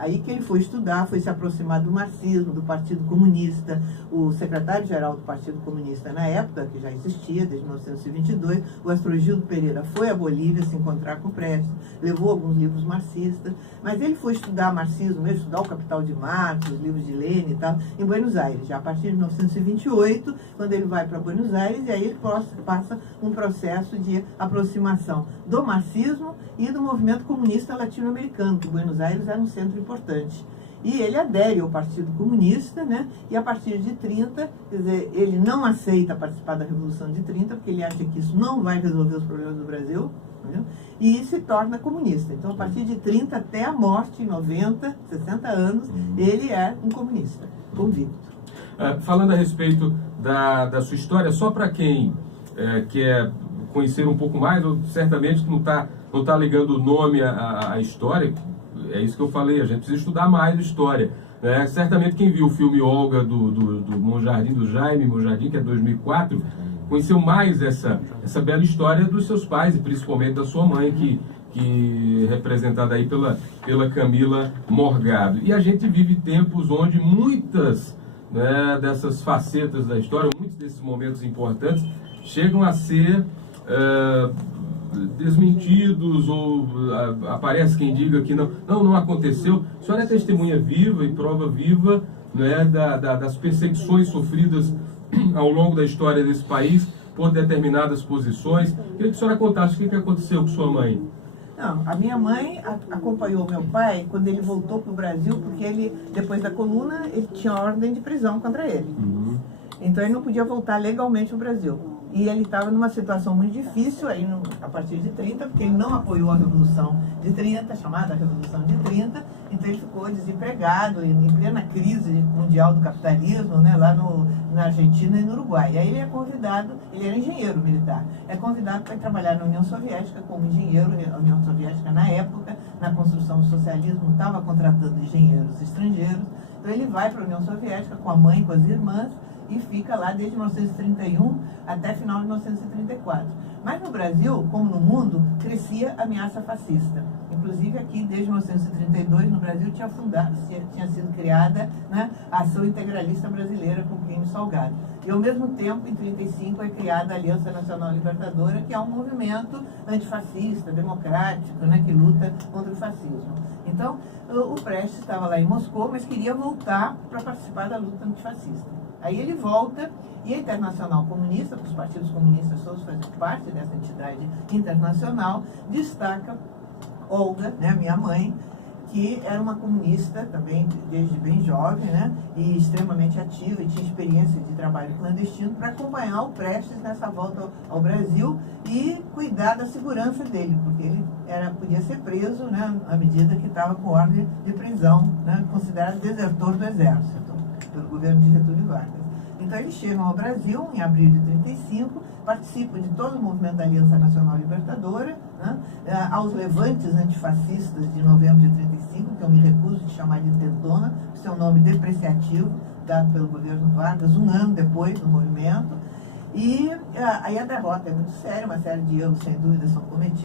Aí que ele foi estudar, foi se aproximar do marxismo, do Partido Comunista. O secretário-geral do Partido Comunista na época, que já existia desde 1922, o Astrogildo Pereira, foi à Bolívia se encontrar com o Prestes, levou alguns livros marxistas, mas ele foi estudar marxismo, mesmo estudar o Capital de Marx, os livros de Lenin e tal, em Buenos Aires, já a partir de 1928, quando ele vai para Buenos Aires, e aí ele passa um processo de aproximação do marxismo e do movimento comunista latino-americano, que Buenos Aires era um centro importante. E ele adere ao Partido Comunista, né? E a partir de 30, quer dizer, ele não aceita participar da Revolução de 30, porque ele acha que isso não vai resolver os problemas do Brasil, entendeu? E se torna comunista. Então, a partir de 30 até a morte, em 90, 60 anos, ele é um comunista, convicto. Falando a respeito da sua história, só para quem quer conhecer um pouco mais, ou certamente não tá ligando o nome à história, é isso que eu falei, a gente precisa estudar mais história. Né? Certamente quem viu o filme Olga do Monjardim, do Jaime Monjardim, que é 2004, conheceu mais essa bela história dos seus pais, e principalmente da sua mãe, que representada aí pela Camila Morgado. E a gente vive tempos onde muitas, né, dessas facetas da história, muitos desses momentos importantes, chegam a ser desmentidos, ou aparece quem diga que não aconteceu. A senhora é testemunha viva e prova viva, né, das perseguições sofridas ao longo da história desse país por determinadas posições. Queria que a senhora contasse o que aconteceu com sua mãe. Não, a minha mãe acompanhou meu pai quando ele voltou para o Brasil, porque ele, depois da coluna, ele tinha ordem de prisão contra ele. Então ele não podia voltar legalmente ao Brasil. E ele estava numa situação muito difícil aí a partir de 30, porque ele não apoiou a Revolução de 30, chamada Revolução de 30, então ele ficou desempregado, em plena crise mundial do capitalismo, né, lá na Argentina e no Uruguai. E aí ele é convidado, ele era engenheiro militar, é convidado para trabalhar na União Soviética como engenheiro. A União Soviética, na época, na construção do socialismo, estava contratando engenheiros estrangeiros, então ele vai para a União Soviética com a mãe, com as irmãs, e fica lá desde 1931 até final de 1934. Mas no Brasil, como no mundo, crescia a ameaça fascista. Inclusive aqui, desde 1932, no Brasil tinha sido criada, né, a Ação Integralista Brasileira com Crime Salgado. E ao mesmo tempo, em 1935, é criada a Aliança Nacional Libertadora, que é um movimento antifascista, democrático, né, que luta contra o fascismo. Então, o Prestes estava lá em Moscou, mas queria voltar para participar da luta antifascista. Aí ele volta, e a Internacional Comunista, os partidos comunistas todos fazem parte dessa entidade internacional, destaca Olga, né, minha mãe, que era uma comunista também desde bem jovem, né, e extremamente ativa, e tinha experiência de trabalho clandestino, para acompanhar o Prestes nessa volta ao Brasil e cuidar da segurança dele, porque ele podia ser preso, né, à medida que estava com ordem de prisão, né, considerado desertor do Exército pelo governo de Getúlio Vargas. Então eles chegam ao Brasil em abril de 1935, participam de todo o movimento da Aliança Nacional Libertadora, né, aos levantes antifascistas de novembro de 1935, que eu me recuso de chamar de intentona, que é um nome depreciativo dado pelo governo Vargas, um ano depois do movimento. E aí a derrota é muito séria, uma série de erros, sem dúvida, são cometidos.